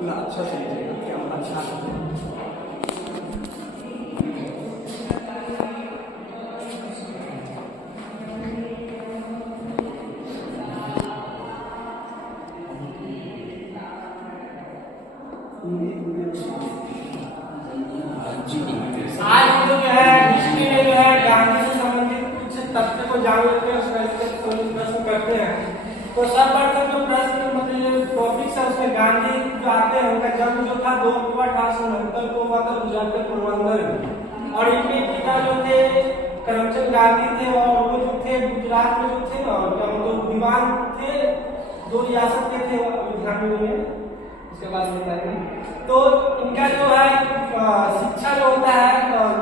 पूरा अच्छा से लीजिएगा, कैमरा अच्छा है। आज हम लोग जो है हिस्ट्री में जो है गांधी से संबंधित कुछ तथ्य को जान लेते हैं, उसका प्रश्न करते हैं। तो सर्वप्रथम जो प्रश्न मतलब टॉपिक है उसमें गांधी जो आते हैं उनका जन्म जो था 2 अक्टूबर 1869 को हुआ था गुजरात के पोरबंदर में। और इनके पिता जो थे करमचंद गांधी थे और वो जो थे गुजरात में जो थे और क्या मतलब दीवान थे, 2 रियासत के थे ध्यान में, उसके बाद बताएंगे। तो इनका जो है शिक्षा जो होता है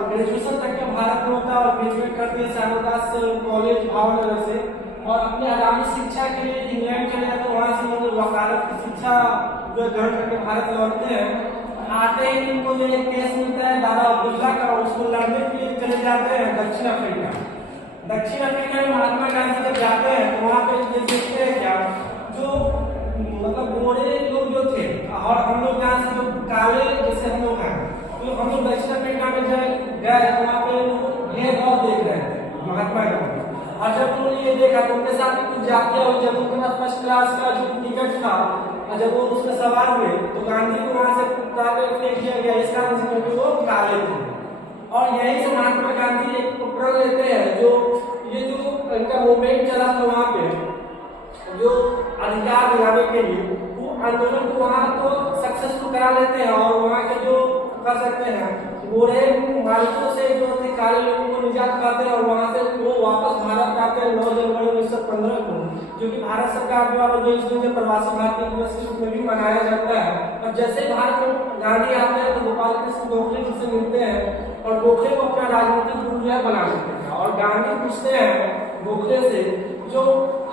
ग्रेजुएशन तक के भारत में होता है और ग्रेजुएट करते हैं शारदास कॉलेज भावनगर से। और अपने आगामी शिक्षा के लिए इंग्लैंड चले जाते हैं, वहां से वो वकालत की शिक्षा जो ग्रहण करके भारत लौटते हैं। आते ही इनको जो एक केस मिलता है दादा अब्दुल्ला का, उसको लड़ने के लिए चले जाते हैं दक्षिण अफ्रीका। दक्षिण अफ्रीका में महात्मा गांधी जब जाते हैं तो वहां पे देखते हैं क्या जो मतलब गोरे लोग जो थे और हम लोग यहाँ से जो काले जैसे हम लोग हैं, तो हम लोग दक्षिण अफ्रीका में गए तो वहाँ पे भेदभाव देख रहे थे महात्मा गांधी। और जब उन्होंने ये देखा तो उनके साथ कुछ जातियां हुई, जब उनका फर्स्ट क्लास का जो टिकट था और जब वो उसमें सवार हुए तो गांधी को वहां से फेंक दिया गया इस कारण से क्योंकि वो काले थे। और यही से महात्मा गांधी एक उपकरण लेते हैं जो ये जो इनका मूवमेंट चला था वहां पे जो अधिकार दिलाने के लिए, वो आंदोलन को वहां तो सक्सेसफुल करा लेते हैं और वहां के जो कर सकते हैं गोरे मालिकों से जो थे काले लोगों को निजात पाते हैं और वहां से वो वापस भारत आते हैं 9 जनवरी 1915 को, जो कि भारत सरकार द्वारा जो इस दिन प्रवासी भारतीय दिवस के रूप में भी मनाया जाता है। और जैसे भारत में गांधी आते हैं तो गोपाल कृष्ण गोखले जी से मिलते हैं और गोखले को अपना राजनीतिक गुरु जो है बना लेते हैं। और गांधी पूछते हैं गोखले से जो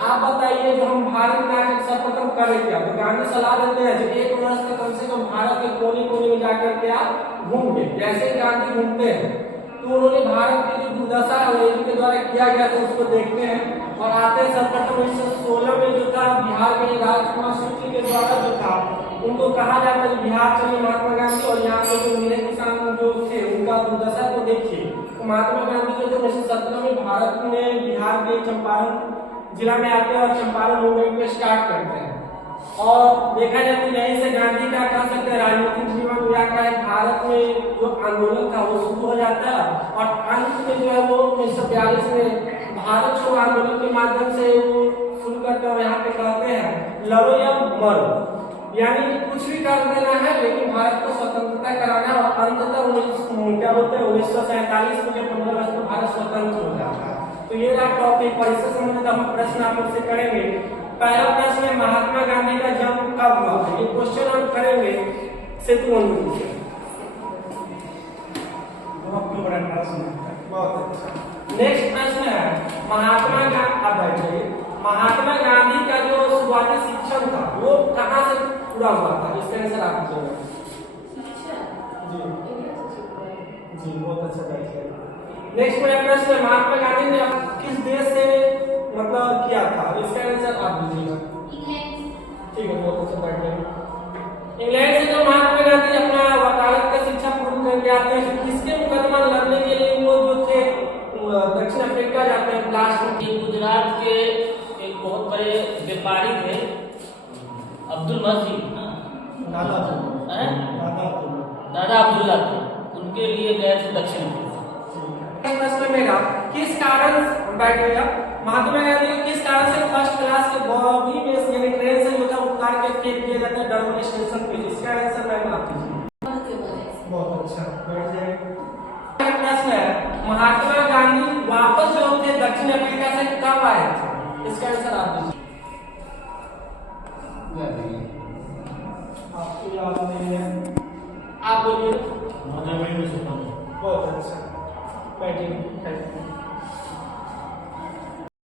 आप बताइए जो हम भारत में आकर सर्वप्रथम करें क्या। तो गांधी सलाह देते हैं जो 1 वर्ष तक कम से कम भारत के कोने कोने में जाकर के आप घूम गए। जैसे गांधी घूमते हैं तो उन्होंने भारत की जो दुर्दशा है इनके द्वारा किया गया था उसको देखते हैं और आते हैं सर्वप्रथम 1916 में जो था बिहार के राजकुमार शुक्ल के द्वारा जो था उनको कहा जाता है बिहार चलिए महात्मा गांधी और यहाँ पे जो मेरे किसान जो थे उनका दुर्दशा को देखिए। तो महात्मा गांधी जो 1917 में भारत में बिहार के चंपारण जिला में आते हैं और चंपारण मूवमेंट में स्टार्ट करते हैं। और देखा जाए तो यहीं से गांधी का कह सकते हैं राजनीतिक जीवन या का भारत में जो आंदोलन था वो शुरू हो जाता है और अंत में जो है वो 1942 में भारत छोड़ो आंदोलन के माध्यम से वो शुरू करते हैं। यहाँ पे कहते हैं लड़ो या मरो, यानी कुछ भी कर देना है लेकिन भारत को स्वतंत्रता कराना है। और अंततः क्या बोलते हैं 1947 में जब 15 अगस्त को भारत स्वतंत्र हो जाता है। तो ये रहा टॉपिक और इससे संबंधित हम प्रश्न आपसे करेंगे। पहला प्रश्न है महात्मा गांधी का जन्म कब हुआ था, ये क्वेश्चन हम करेंगे सेतु बंधु से। 2 अक्टूबर 1869। बहुत अच्छा। नेक्स्ट प्रश्न है महात्मा गांधी महात्मा गांधी का जो शुरुआती शिक्षण था वो कहाँ से पूरा हुआ था, इसका आंसर आप दीजिएगा। जी बहुत अच्छा। नेक्स्ट मेरा प्रश्न है महात्मा गांधी ने किस देश से मतलब किया था, इसका आंसर आप दीजिएगा। ठीक है बहुत अच्छा बैठ। इंग्लैंड से जो महात्मा गांधी अपना वकालत का शिक्षा पूर्ण करके आते हैं किसके मुकदमा लड़ने के लिए वो जो थे दक्षिण अफ्रीका जाते हैं। लास्ट में गुजरात के एक बहुत बड़े व्यापारी थे अब्दुल मजीद दादा अब्दुल्ला थे, उनके लिए गए थे दक्षिण अफ्रीका। प्रश्न मेरा किस कारण बैठेगा महात्मा गांधी को किस कारण से फर्स्ट क्लास के बॉबी में यानी ट्रेन से जो था उतार के फेंक दिया जाता है डरबन स्टेशन पे, इसका आंसर मैं आप दीजिए। बहुत अच्छा बैठ जाइए। प्रश्न है महात्मा गांधी वापस जो थे दक्षिण अफ्रीका से कब आए थे, इसका आंसर आप दीजिए। आपको याद नहीं है, आप बोलिए। बहुत अच्छा बैठिए।